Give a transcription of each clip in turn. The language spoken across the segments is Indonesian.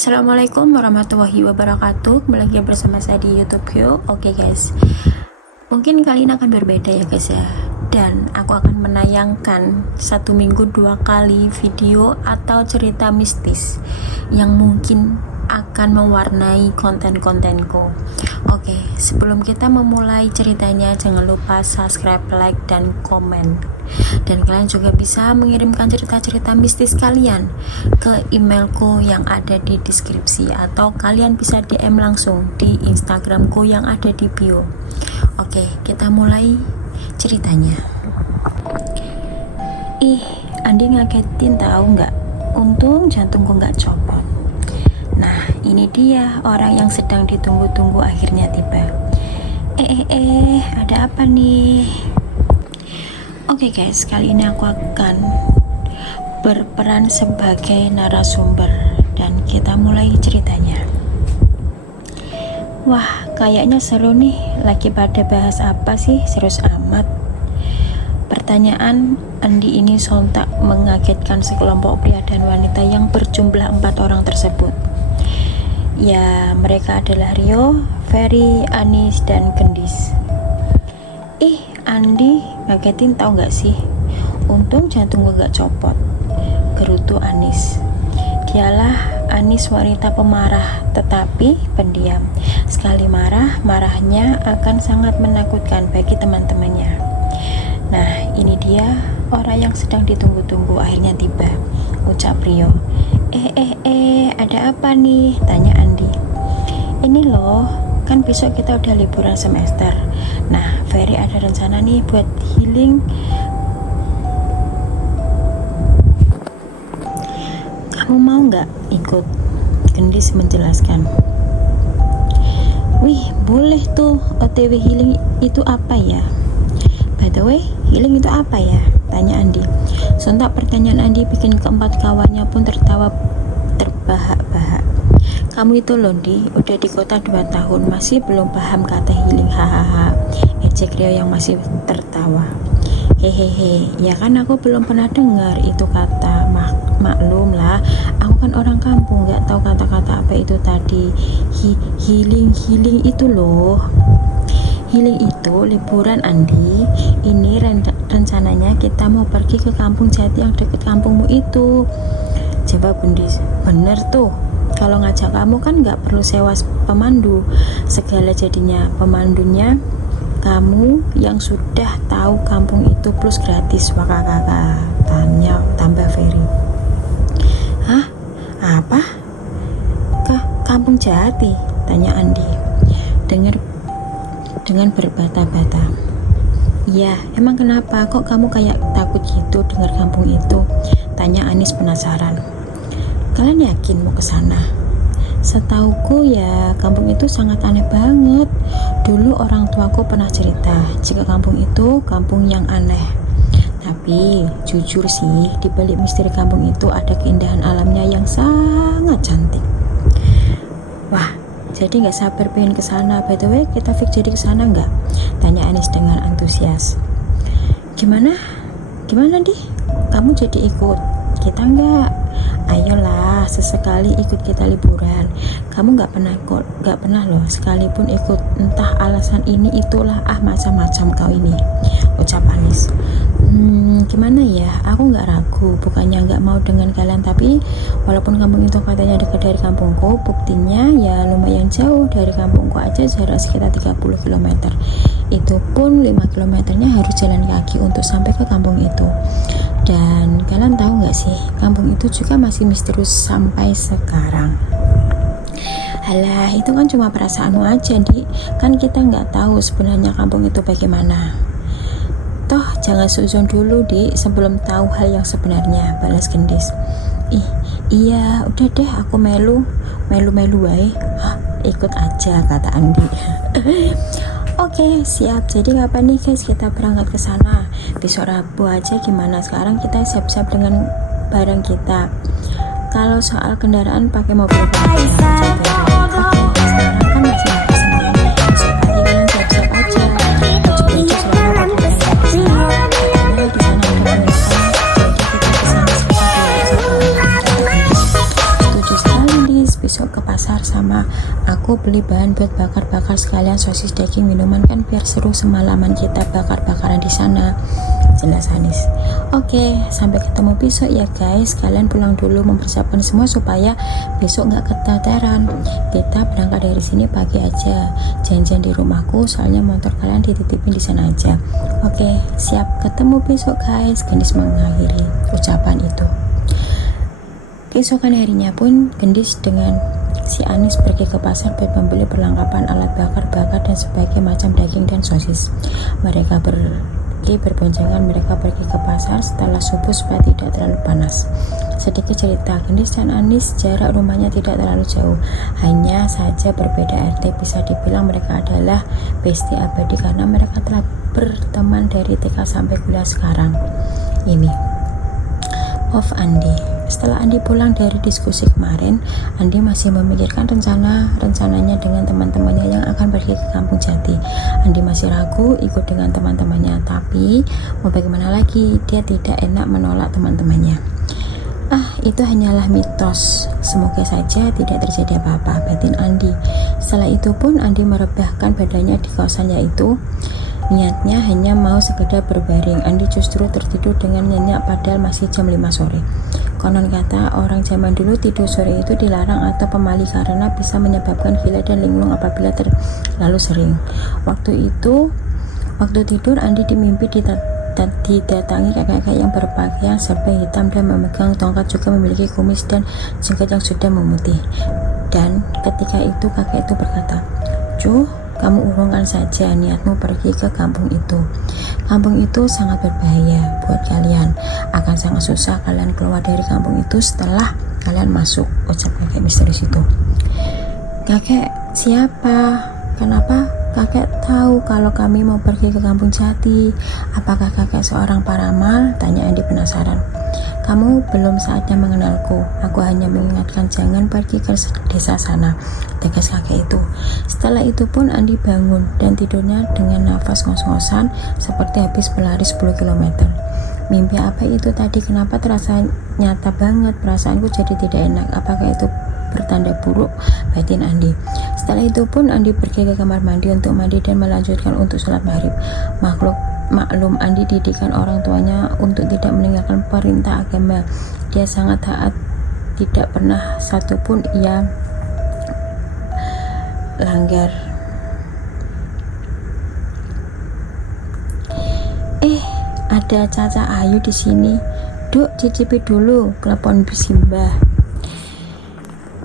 Assalamualaikum warahmatullahi wabarakatuh. Kembali lagi bersama saya di YouTube Q. Oke guys, mungkin kali ini akan berbeda ya guys ya. Dan aku akan menayangkan 1 minggu 2 kali video atau cerita mistis yang mungkin akan mewarnai konten-kontenku. Oke, sebelum kita memulai ceritanya, jangan lupa subscribe, like, dan komen. Dan kalian juga bisa mengirimkan cerita-cerita mistis kalian ke emailku yang ada di deskripsi, atau kalian bisa DM langsung di Instagramku yang ada di bio. Oke, kita mulai ceritanya. Andi ngagetin tahu nggak? Untung jantungku nggak copot. Nah, ini dia orang yang sedang ditunggu-tunggu akhirnya tiba. Ada apa nih? Oke guys, kali ini aku akan berperan sebagai narasumber dan kita mulai ceritanya. Wah, kayaknya seru nih. Lagi pada bahas apa sih? Serius amat. Pertanyaan Andi ini sontak mengagetkan sekelompok pria dan wanita yang berjumlah 4 orang tersebut. Ya, mereka adalah Rio, Ferry, Anis, dan Gendis. Andi, ngagetin tahu nggak sih? Untung jantung gue gak copot, gerutu Anis. Dialah Anis, wanita pemarah tetapi pendiam. Sekali marah, marahnya akan sangat menakutkan bagi teman-temannya. Nah, ini dia orang yang sedang ditunggu-tunggu akhirnya tiba, ucap Rio. Ada apa nih? Tanya Andi. Ini loh, kan besok kita udah liburan semester. Nah, Ferry ada rencana nih buat healing. Kamu mau nggak ikut? Gendis menjelaskan. Wih, boleh tuh. OTW healing itu apa ya? By the way, healing itu apa ya? Tanya Andi. Sontak pertanyaan Andi bikin keempat kawannya pun tertawa terbahak-bahak. Kamu itu loh Di, udah di kota 2 tahun masih belum paham kata healing, hahaha. Ejek Rio yang masih tertawa. Hehehe, ya kan aku belum pernah dengar itu kata. Maklum lah, aku kan orang kampung, gak tahu kata-kata apa itu tadi. Healing itu loh. Healing itu liburan Andi. Ini rencananya kita mau pergi ke kampung Jati yang deket kampungmu itu, jawab Gendis. Bener tuh, kalau ngajak kamu kan gak perlu sewa pemandu segala, jadinya pemandunya kamu yang sudah tahu kampung itu plus gratis. Wakakaka, tanya tambah Ferry. Hah? Apa? Ke kampung Jati? Tanya Andi dengan berbata-bata. Ya, emang kenapa? Kok kamu kayak takut gitu dengar kampung itu? Tanya Anis penasaran. Kalian yakin mau ke sana? Setauku ya, kampung itu sangat aneh banget. Dulu orang tuaku pernah cerita jika kampung itu kampung yang aneh. Tapi jujur sih, di balik misteri kampung itu ada keindahan alamnya yang sangat cantik. Wah, jadi nggak sabar pengen ke sana. By the way, kita fix jadi ke sana nggak? Tanya Anis dengan antusias. Gimana Di? Kamu jadi ikut kita nggak? Ayolah, sesekali ikut kita liburan. Kamu nggak pernah loh sekalipun ikut. Entah alasan ini itulah, macam-macam kau ini, ucap Anis. Gimana ya, aku nggak ragu, bukannya nggak mau dengan kalian, tapi walaupun kampung itu katanya dekat dari kampungku, buktinya ya lumayan jauh. Dari kampungku aja jarak sekitar 30 km. Itu pun 5 kilometernya harus jalan kaki untuk sampai ke kampung itu. Dan kalian tahu nggak sih, kampung itu juga masih misterius sampai sekarang. Alah, itu kan cuma perasaanmu aja, Di. Kan kita nggak tahu sebenarnya kampung itu bagaimana. Toh jangan suzon dulu, Di, sebelum tahu hal yang sebenarnya, balas Gendis. Iya, udah deh, aku melu wae. Ikut aja, kata Andi. Oke, siap. Jadi kapan nih guys kita berangkat ke sana? Besok Rabu aja gimana? Sekarang kita siap-siap dengan barang kita. Kalau soal kendaraan pakai mobil pribadi aja. Oke, sekarang kan masih ada semuanya. Besok pagi kalian siap-siap aja. Baju-baju selalu pakai yang besar. Katanya di sana ada penginapan. Jadi kita kesana sekitar 2 jam. Setuju sekali, Dis. besok ke pasar sama aku beli bahan buat bakar-bakar sekalian sosis, daging, minuman, kan biar seru semalaman kita bakar-bakaran di sana, jelas Anis. Oke, sampai ketemu besok ya guys. Kalian pulang dulu mempersiapkan semua supaya besok nggak keteteran. Kita berangkat dari sini pagi aja. Janjian di rumahku, soalnya motor kalian dititipin di sana aja. Oke, siap, ketemu besok guys. Gendis mengakhiri ucapan itu. Keesokan harinya pun Gendis dengan si Anis pergi ke pasar buat membeli perlengkapan alat bakar-bakar dan sebagai macam daging dan sosis. Mereka berboncengan, mereka pergi ke pasar setelah subuh supaya tidak terlalu panas. Sedikit cerita, Gendis dan Anis jarak rumahnya tidak terlalu jauh, hanya saja berbeda RT. Bisa dibilang mereka adalah bestie abadi karena mereka telah berteman dari TK sampai kuliah sekarang. Ini of Andi. Setelah Andi pulang dari diskusi kemarin, Andi masih memikirkan rencananya dengan teman-temannya yang akan pergi ke Kampung Jati. Andi masih ragu ikut dengan teman-temannya, tapi mau bagaimana lagi, dia tidak enak menolak teman-temannya. Itu hanyalah mitos, semoga saja tidak terjadi apa-apa, batin Andi. Setelah itu pun Andi merebahkan badannya di kawasannya itu. Niatnya hanya mau sekedar berbaring. Andi justru tertidur dengan nyenyak padahal masih jam 5 sore. Konon kata orang zaman dulu tidur sore itu dilarang atau pemali karena bisa menyebabkan gila dan linglung apabila terlalu sering. Waktu tidur Andi dimimpi didatangi kakek-kakek yang berpakaian serba hitam dan memegang tongkat, juga memiliki kumis dan jenggot yang sudah memutih. Dan ketika itu kakek itu berkata, "Cuh, kamu urungkan saja niatmu pergi ke kampung itu. Kampung itu sangat berbahaya buat kalian. Akan sangat susah kalian keluar dari kampung itu setelah kalian masuk," ucap kakek misterius itu. Kakek siapa? Kenapa kakek tahu kalau kami mau pergi ke Kampung Jati? Apakah kakek seorang paramal? Tanya Andi penasaran. Kamu belum saatnya mengenalku. Aku hanya mengingatkan jangan pergi ke desa sana, tegas kakek itu. Setelah itu pun Andi bangun dan tidurnya dengan nafas ngos-ngosan seperti habis berlari 10 km. Mimpi apa itu tadi? Kenapa terasa nyata banget? Perasaanku jadi tidak enak. Apakah itu bertanda buruk, batin Andi. Setelah itu pun Andi pergi ke kamar mandi untuk mandi dan melanjutkan untuk sholat maghrib. Maklum Andi didikan orang tuanya untuk tidak meninggalkan perintah agama. Dia sangat taat, tidak pernah satupun ia langgar. Ada Caca Ayu di sini. Duk, cicipi dulu, telepon Simbah,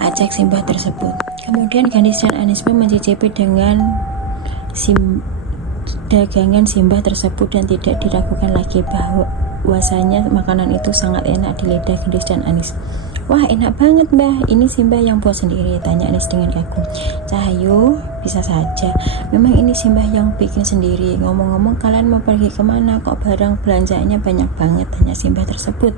ajak Simbah tersebut. Kemudian Gendis dan Anis pun mencicipi dengan dagangan Simbah tersebut dan tidak diragukan lagi bahwasanya makanan itu sangat enak di lidah Gendis dan Anis. Wah, enak banget Mbah, ini Simbah yang buat sendiri, tanya Anis dengan kagum. Cahayu, bisa saja, memang ini Simbah yang bikin sendiri. Ngomong-ngomong kalian mau pergi kemana, kok barang belanjaannya banyak banget, tanya Simbah tersebut.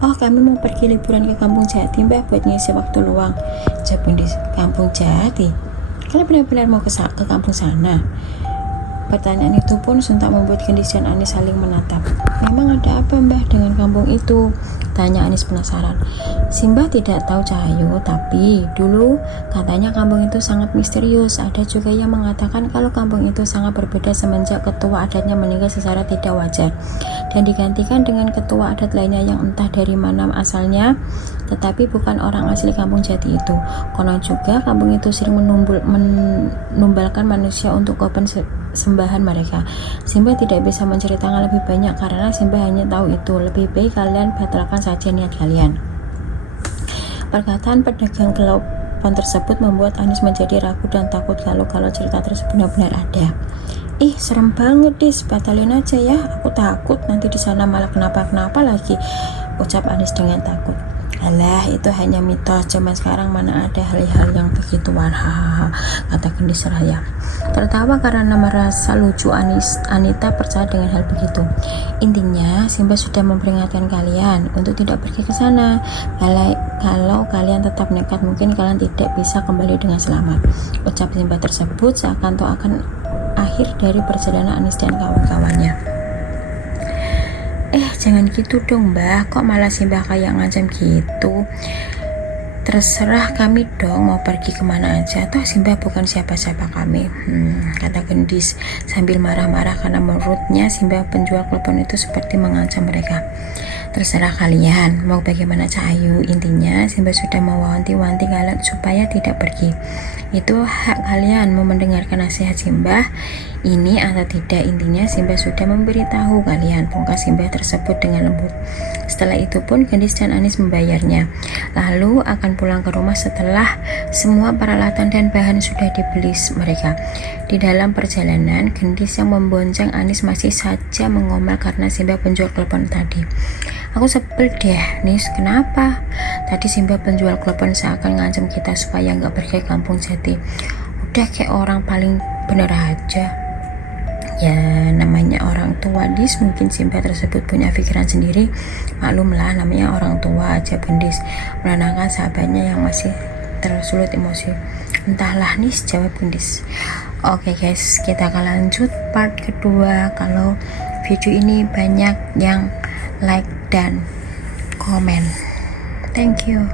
Oh, kami mau pergi liburan ke Kampung Jati Mbah buat ngisi waktu luang, jawab Gendis. Kampung Jati? Kalian benar-benar mau ke kampung sana? Pertanyaan itu pun sontak membuat Gendis dan Anis saling menatap. Memang ada apa Mbah dengan kampung itu? Tanya Anis penasaran. Simbah tidak tahu Cahayu, tapi dulu katanya kampung itu sangat misterius. Ada juga yang mengatakan kalau kampung itu sangat berbeda semenjak ketua adatnya meninggal secara tidak wajar dan digantikan dengan ketua adat lainnya yang entah dari mana asalnya, tetapi bukan orang asli Kampung Jati itu. Konon juga kampung itu sering menumbalkan manusia untuk korban sembahan mereka. Simbah tidak bisa menceritakan lebih banyak karena Simbah hanya tahu itu. Lebih baik kalian batalkan saja niat kalian. Perkataan pedagang telepon tersebut membuat Anis menjadi ragu dan takut kalau cerita tersebut benar-benar ada. Serem banget Dis, batalin aja ya, aku takut nanti di sana malah kenapa-kenapa lagi, ucap Anis dengan takut. Alah, itu hanya mitos, zaman sekarang mana ada hal-hal yang begituan, hahaha, kata Gendis seraya. Tertawa karena merasa lucu Anita percaya dengan hal begitu. Intinya, Simbah sudah memperingatkan kalian untuk tidak pergi ke sana. Kalau kalian tetap nekat, mungkin kalian tidak bisa kembali dengan selamat, ucap Simbah tersebut seakan akan akhir dari perjalanan Anis dan kawan-kawannya. Jangan gitu dong Mbah, kok malah Simbah kayak ngancam gitu? Terserah kami dong mau pergi kemana aja, toh Simba bukan siapa-siapa kami, kata Gendis sambil marah-marah karena menurutnya Simba penjual klepon itu seperti mengancam mereka. Terserah kalian mau bagaimana Cahayu, intinya Simba sudah mewanti-wanti kalian supaya tidak pergi. Itu hak kalian mau mendengarkan nasihat Simba ini atau tidak. Intinya Simba sudah memberitahu kalian, pungkas Simba tersebut dengan lembut. Setelah itu pun Gendis dan Anis membayarnya, lalu akan pulang ke rumah setelah semua peralatan dan bahan sudah dibeli mereka. Di dalam perjalanan, Gendis yang membonceng Anis masih saja mengomel karena Simba penjual klepon tadi. Aku sebel deh, Nis, kenapa? Tadi Simba penjual klepon seakan ngancam kita supaya nggak pergi ke kampung Jati. Udah kayak orang paling bener aja. Ya namanya orang tua, Dis, mungkin Simba tersebut punya pikiran sendiri. Maklumlah namanya orang tua aja, Gendis menenangkan sahabatnya yang masih tersulut emosi. Entahlah, Nis, jawab Gendis. Oke guys, kita akan lanjut part kedua. Kalau video ini banyak yang like dan komen. Thank you.